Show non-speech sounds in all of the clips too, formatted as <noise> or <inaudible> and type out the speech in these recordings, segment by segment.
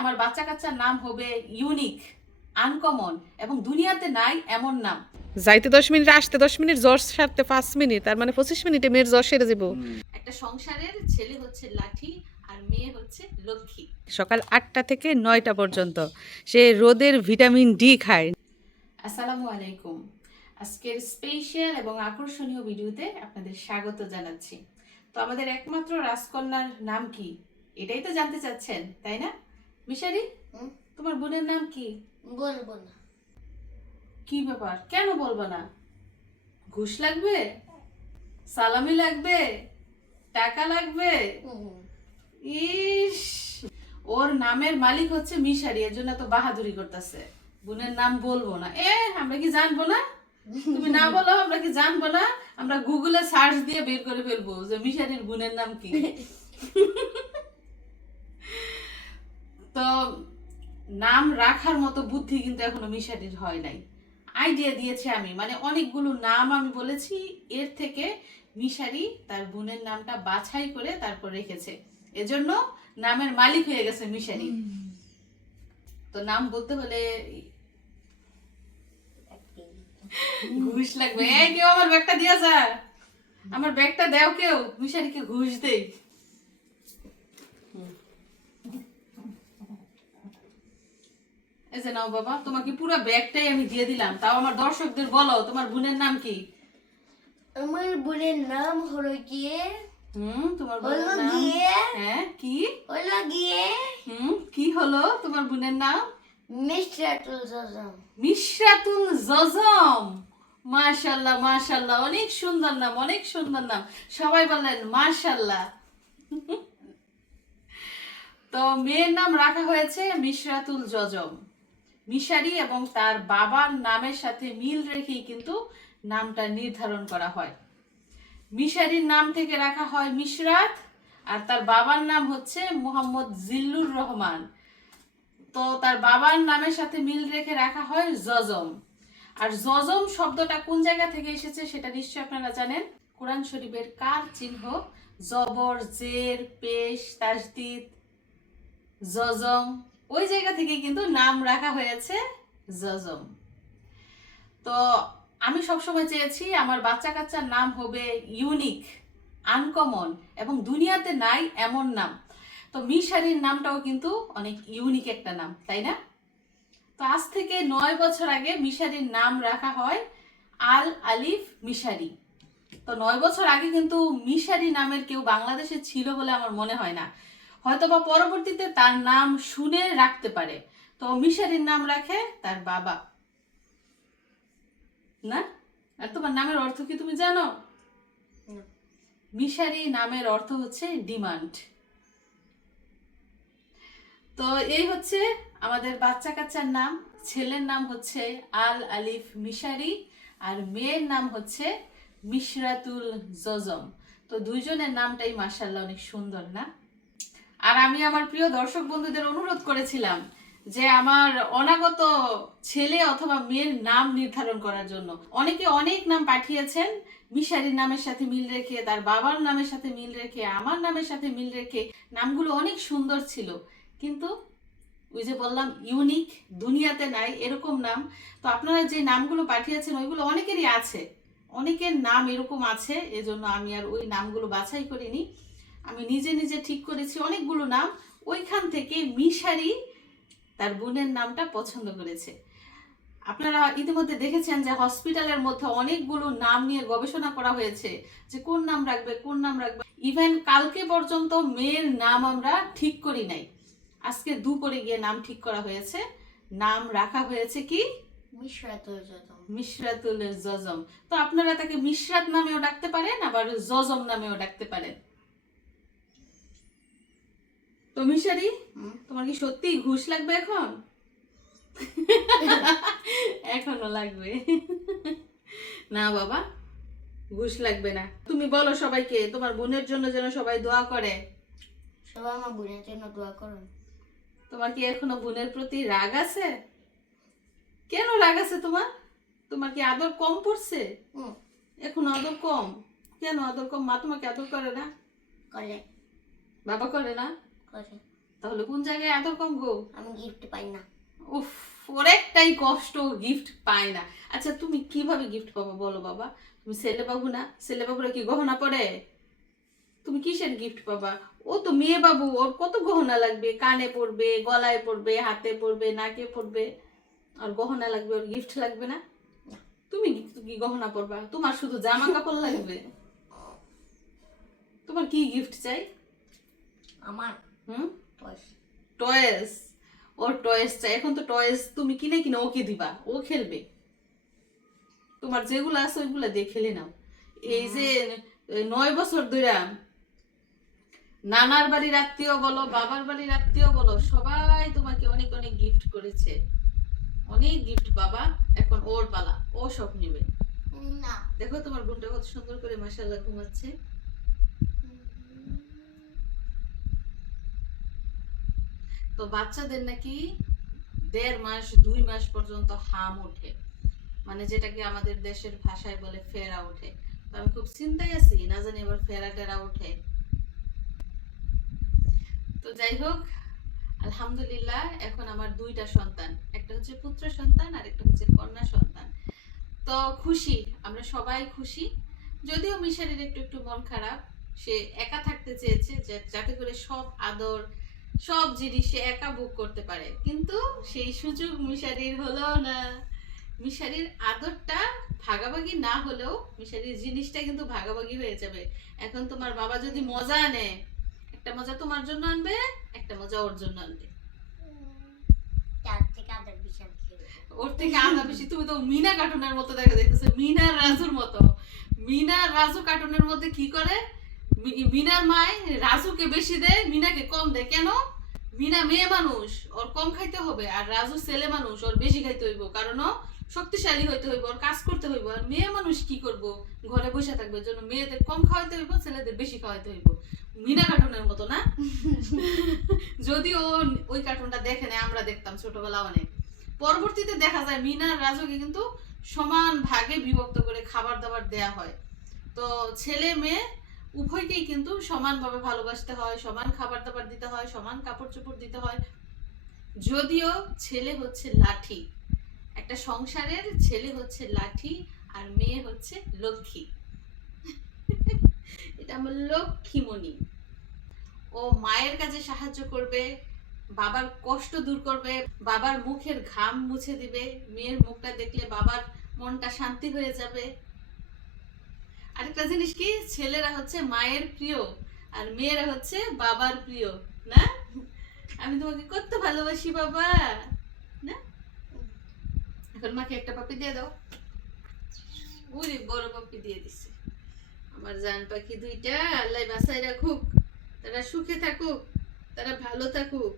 আমার বাচ্চা কাচ্চার নাম হবে ইউনিক আনকমন এবং দুনিয়াতে নাই এমন নাম। যাইতে দশ মিনিট আসতে দশ মিনিট জ্বর সারতে পাঁচ মিনিট তার মানে পঁচিশ মিনিটে মেয়ের জ্বর সেরে যাব। একটা সংসারের ছেলে হচ্ছে লাঠি আর মেয়ে হচ্ছে লক্ষ্মী। সকাল আটটা থেকে নয়টা পর্যন্ত সে রোদের ভিটামিন ডি খায়। আসসালামু আলাইকুম। আজকের স্পেশাল এবং আকর্ষণীয় ভিডিওতে আপনাদের স্বাগত জানাচ্ছি। তো আমাদের একমাত্র রাজকন্যার নাম কি? এটাই তো জানতে চাচ্ছেন তাই না? মিশারি তোমার বোনের নাম কি? বলব না। কি ব্যাপার? কেন বলব না? ঘুষ লাগবে? সালামি লাগবে? টাকা লাগবে? ইস! ওর নামের মালিক হচ্ছে মিশারি এর জন্য তো বাহাদুরি করতেছে। বোনের নাম বলব না। এ আমরা কি জানব না? তুমি না বলো আমরা কি জানব না? আমরা গুগলে সার্চ দিয়ে বের করে ফেলব যে মিশারির বোনের নাম কি। <laughs> তো নাম রাখার মতো বুদ্ধি কিন্তু এখনও মিশারির হয় নাই। আইডিয়া দিয়েছে আমি মানে অনেকগুলো নাম আমি বলেছি, এর থেকে মিশারি তার বোনের নামটা বাছাই করে তারপর রেখেছে। এজন্য নামের মালিক হয়ে গেছে মিশারি। তো নাম বলতে হলে ঘুষ লাগবে। কেউ আমার ব্যাগটা দিয়া যা আমার ব্যাগটা দাও কেউ, মিশারিকে ঘুষ দেই। এই যে নাও বাবা তোমাকে পুরো ব্যাগটাই আমি দিয়ে দিলাম। তাও আমার দর্শকদের বলো তোমার বোনের নাম কি? আমার বোনের নাম হলো গিয়ে হুম তোমার বোনের নাম? হ্যাঁ কি? হলো গিয়ে হুম কি হলো তোমার বোনের নাম? জজম। মিশরাতুল জজম। মাশাল্লাহ মাশাল্লাহ অনেক সুন্দর নাম অনেক সুন্দর নাম। সবাই বললেন মাশাল্লাহ। তো মেয়ের নাম রাখা হয়েছে মিশরাতুল জজম। মিশারি এবং তার বাবার নামের সাথে মিল রেখেই কিন্তু নামটা নির্ধারণ করা হয়। মিশারির নাম থেকে রাখা হয় মিশরাত, আর তার বাবার নাম হচ্ছে মোহাম্মদ জিল্লুর রহমান। তো তার বাবার নামের সাথে মিল রেখে রাখা হয় জজম। আর জজম শব্দটা কোন জায়গা থেকে এসেছে সেটা নিশ্চয়ই আপনারা জানেন। কোরআন শরীফের কার চিহ্ন? জবর, জের, পেশ তাজদিদ জজম। ওই জায়গা থেকে কিন্তু নাম রাখা হয়েছে জজম। তো আমি সবসময় চেয়েছি আমার বাচ্চা কাচ্চার নাম হবে ইউনিক, আনকমন এবং দুনিয়াতে নাই এমন নাম। তো মিশারির নামটাও কিন্তু অনেক ইউনিক একটা নাম, তাই না? তো আজ থেকে নয় বছর আগে মিশারির নাম রাখা হয় আল আলিফ মিশারি। তো নয় বছর আগে কিন্তু মিশারি নামের কেউ বাংলাদেশে ছিল বলে আমার মনে হয় না। হয়তো বা পরবর্তীতে তার নাম শুনে রাখতে পারে। তো মিশারির নাম রাখে তার বাবা। না? আর তোমার নামের অর্থ কি তুমি জানো? মিশারি নামের অর্থ হচ্ছে ডিমান্ড। তো এই হচ্ছে আমাদের বাচ্চা কাচ্চার নাম। ছেলের নাম হচ্ছে আল আলিফ মিশারি আর মেয়ের নাম হচ্ছে মিশরাতুল জজম। তো দুইজনের নামটাই মাসাল্লাহ অনেক সুন্দর না? আর আমি আমার প্রিয় দর্শক বন্ধুদের অনুরোধ করেছিলাম যে আমার অনাগত ছেলে অথবা মেয়ের নাম নির্ধারণ করার জন্য। অনেকে অনেক নাম পাঠিয়েছেন, মিশারির নামের সাথে মিল রেখে, তার বাবার নামের সাথে মিল রেখে, আমার নামের সাথে মিল রেখে নামগুলো অনেক সুন্দর ছিল। কিন্তু ওই যে বললাম, ইউনিক, দুনিয়াতে নাই, এরকম নাম। তো আপনারা যে নামগুলো পাঠিয়েছেন, ওইগুলো অনেকেরই আছে। অনেকের নাম এরকম আছে, এজন্য আমি আর ওই নামগুলো বাছাই করিনি। আমি নিজে নিজে ঠিক করেছি অনেকগুলো নাম। ওইখান থেকে মিশারি তার বোনের নামটা পছন্দ করেছে। আপনারা ইতিমধ্যে দেখেছেন যে হসপিটালের মধ্যে অনেকগুলো নাম নিয়ে গবেষণা করা হয়েছে যে কোন নাম রাখবে কোন নাম রাখবে। ইভেন কালকে পর্যন্ত মেয়ের নাম আমরা ঠিক করি নাই। আজকে দুপুরে গিয়ে নাম ঠিক করা হয়েছে। নাম রাখা হয়েছে কি? মিশরাতুল জজম। তো আপনারা তাকে মিশরাত নামেও ডাকতে পারেন আবার জজম নামেও ডাকতে পারেন। তো মিশারি? তোমার কি সত্যি ঘুষ লাগবে এখন? এখনও লাগবে। না বাবা ঘুষ লাগবে না। তুমি বলো সবাইকে তোমার বোনের জন্য যেন সবাই দোয়া করে। সবাই আমার বোনের জন্য দোয়া করো তোমার কি এখনও বোনের প্রতি রাগ আছে? কেন রাগ আছে তোমার? তোমার কি আদর কম পড়ছে? এখন আদর কম? কেন আদর কম? মা তোমাকে আদর করে না? করে। বাবা করে না? করে তাহলে কোন জায়গায় আদর কম গো? আমি গিফট পাই না। উফ ওর একটাই কষ্ট গিফট পায় না। আচ্ছা তুমি কীভাবে গিফট পাবো বলো বাবা? তুমি ছেলে বাবু না? ছেলে বাবুরা কি গহনা পড়ে তুমি কিসের গিফট পাবা? ও তো মেয়ে বাবু ওর কত গহনা লাগবে? কানে পড়বে গলায় পড়বে হাতে পড়বে নাকে পড়বে আর গহনা লাগবে ওর গিফট লাগবে না? তুমি কি গহনা পরবা? তোমার শুধু জামা কাপড় লাগবে? তোমার কি গিফট চাই? আমার হুম? টয়েস ওর টয়েস চাই। এখন তো টয়েস তুমি কিনে কিনে ওকে দিবা। ও খেলবে। তোমার যেগুলো আছে ওইগুলো দিয়ে খেলে নাও। এই যে নয় বছর ধরে নানার বাড়ির আত্মীয় বলো বাবার বাড়ির আত্মীয় বলো সবাই তোমাকে অনেক অনেক গিফট করেছে। অনেক গিফট বাবা এখন ওর পালা। ও সব নেবে। না। দেখো তোমার বোনটা কত সুন্দর করে মাসাল্লাহ ঘুমাচ্ছে। তো বাচ্চাদের নাকি দেড় মাস, দুই মাস পর্যন্ত হাম ওঠে। মানে যেটাকে আমাদের দেশের ভাষায় বলে ফেরা ওঠে। তো আমি খুব চিন্তায় আছি, না জানি এবার ফেরা টেরা ওঠে। তো যাই হোক, আলহামদুলিল্লাহ এখন আমার দুইটা সন্তান। একটা হচ্ছে পুত্র সন্তান আর একটা হচ্ছে কন্যা সন্তান। তো খুশি, আমরা সবাই খুশি। যদিও মিশারির একটু একটু মন খারাপ, সে একা থাকতে চেয়েছে যাতে করে সব আদর সব জিনিস সে একা বুক করতে পারে। কিন্তু সেই সুযোগ মিশারির হলো না। মিশারির আদরটা ভাগাভাগি না হলেও মিশারির জিনিসটা কিন্তু ভাগাভাগি হয়ে যাবে। এখন তোমার বাবা যদি মজা আনে একটা মজা তোমার জন্য আনবে একটা মজা ওর জন্য আনবে। ওর থেকে আলাদা বেশি। তুমি তো মিনা কার্টুনের মতো দেখা যাইতেছে মিনা রাজুর মতো। মিনা রাজু কার্টুনের মধ্যে কি করে? মি- মিনার মায় রাজুকে বেশি দেয় মিনাকে কম দেয়। কেন? মিনা মেয়ে মানুষ ওর কম খাইতে হবে আর রাজু ছেলে মানুষ ওর বেশি খাইতে হইব। কারণ ও শক্তিশালী হইতে হইব ওর কাজ করতে হইব। আর মেয়ে মানুষ কি করব? ঘরে বসে থাকবে জন্য মেয়েদের কম খাওয়াইতে হইব ছেলেদের বেশি খাওয়াইতে হইব। মিনা কার্টুনের মতো না? <laughs> যদি ও ওই কার্টুনটা দেখে না আমরা দেখতাম ছোটবেলা অনেক। পরবর্তীতে দেখা যায় মিনা আর রাজুকে কিন্তু সমান ভাগে বিভক্ত করে খাবার দাবার দেয়া হয়। তো ছেলে মেয়ে উভয়কেই কিন্তু সমানভাবে ভালোবাসতে হয়, সমান খাবার দাবার দিতে হয়, সমান কাপড় চোপড় দিতে হয়। যদিও ছেলে হচ্ছে লাঠি, একটা সংসারের ছেলে হচ্ছে লাঠি আর মেয়ে হচ্ছে লক্ষ্মী। <laughs> এটা আমার লক্ষ্মীমণি। ও মায়ের কাজে সাহায্য করবে, বাবার কষ্ট দূর করবে, বাবার মুখের ঘাম মুছে দিবে, মেয়ের মুখটা দেখলে বাবার মনটা শান্তি হয়ে যাবে। আরেকটা জিনিস কি? ছেলেরা হচ্ছে মায়ের প্রিয় আর মেয়েরা হচ্ছে বাবার প্রিয়, না? আমি তোমাকে কত ভালোবাসি বাবা, না? এখন মাকে একটা পাপি দিয়ে দাও। ওরে বড় পাপি দিয়ে দিছে। আমার জান পাখি দুইটা, আল্লাহ বাসায় রাখুক, তারা সুখে থাকুক, তারা ভালো থাকুক।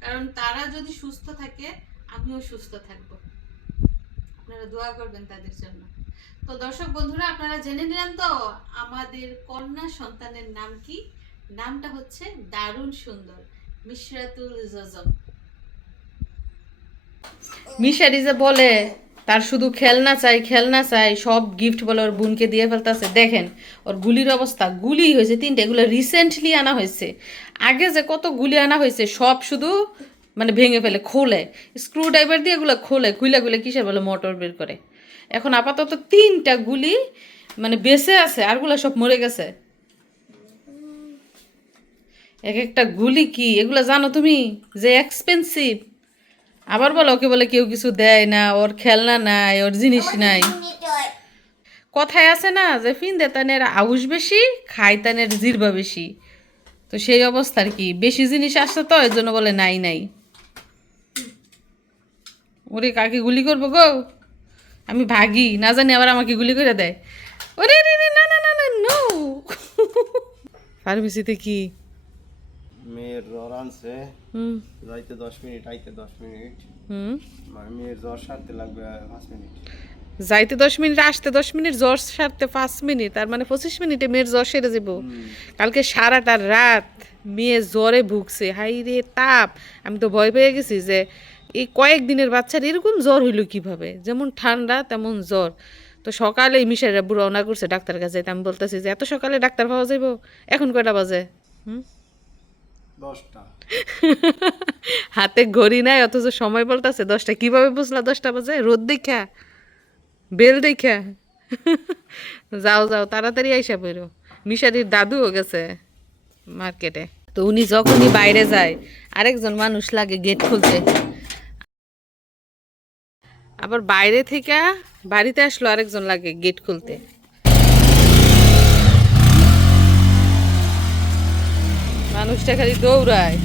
কারণ তারা যদি সুস্থ থাকে, আমিও সুস্থ থাকব। আপনারা দোয়া করবেন তাদের জন্য। তো দর্শক বন্ধুরা, আপনারা জেনে নিলেন তো, আমাদের কন্যা সন্তানের নাম কি? নামটা হচ্ছে দারুণ সুন্দর মিশরাতুল জজম। মিশারি যে বলে, তার শুধু খেলনা চাই খেলনা চাই, সব গিফট বলে ওর বোনকে দিয়ে ফেলতেছে। দেখেন, ওর গুলির অবস্থা, গুলি হয়েছে তিনটে, এগুলো রিসেন্টলি আনা হয়েছে। আগে যে কত গুলি আনা হয়েছে, সব শুধু মানে ভেঙে ফেলে, খোলে। স্ক্রু ড্রাইভার দিয়ে এগুলো খোলে খুলে খুলে কিসের বলে মোটর বের করে? এখন আপাতত তিনটা গুলি মানে বেঁচে আছে আরগুলো সব মরে গেছে। এক একটা গুলি কি? এগুলো জানো তুমি? যে এক্সপেন্সিভ আবার বলো ওকে বলে কেউ কিছু দেয় না ওর খেলনা নাই ওর জিনিস নাই। কথায় আছে না যে ফিন দেতানের আউশ বেশি খাই তানের জিরবা বেশি। তো সেই অবস্থার কি? বেশি জিনিস আসছে তো এর জন্য বলে নাই নাই। ওরে কাকে গুলি করব গো? আমি ভাগি না জানি আবার আমাকে গুলি করে দেয়। ওরে রে রে, না না না না নো ফার্মেসিতে কি? মেয়ের জ্বর আনছে। হুম। যাইতে দশ মিনিট আইতে দশ মিনিট। হুম। মানে মেয়ের জ্বর সারতে লাগবে পাঁচ মিনিট। যাইতে দশ মিনিট আসতে দশ মিনিট জ্বর সারতে পাঁচ মিনিট তার মানে পঁচিশ মিনিটে মেয়ের জ্বর সেরে যাব। কালকে সারাটা রাত মেয়ে জ্বরে ভুগছে। হাই রে তাপ! আমি তো ভয় পেয়ে গেছি যে এই কয়েক দিনের বাচ্চার এরকম জ্বর হইল কীভাবে? যেমন ঠান্ডা তেমন জ্বর। তো সকালে মিশাইরা রওনা করছে ডাক্তার কাছে। আমি বলতেছি যে এত সকালে ডাক্তার পাওয়া যাইব? এখন কয়টা বাজে? হুম? দশটা। <laughs> হাতে ঘড়ি নাই অথচ সময় বলতেছে দশটা কীভাবে বুঝলা দশটা বাজে? রোদ দেখা বেল দেখা। <laughs> যাও যাও তাড়াতাড়ি আইসা বেরো মিশারির দাদুও গেছে মার্কেটে। তো উনি যখনই বাইরে যায় আরেকজন মানুষ লাগে গেট খুলতে। আবার বাইরে থেকে বাড়িতে আসলো আরেকজন লাগে গেট খুলতে। মানুষটা খালি দৌড়ায়।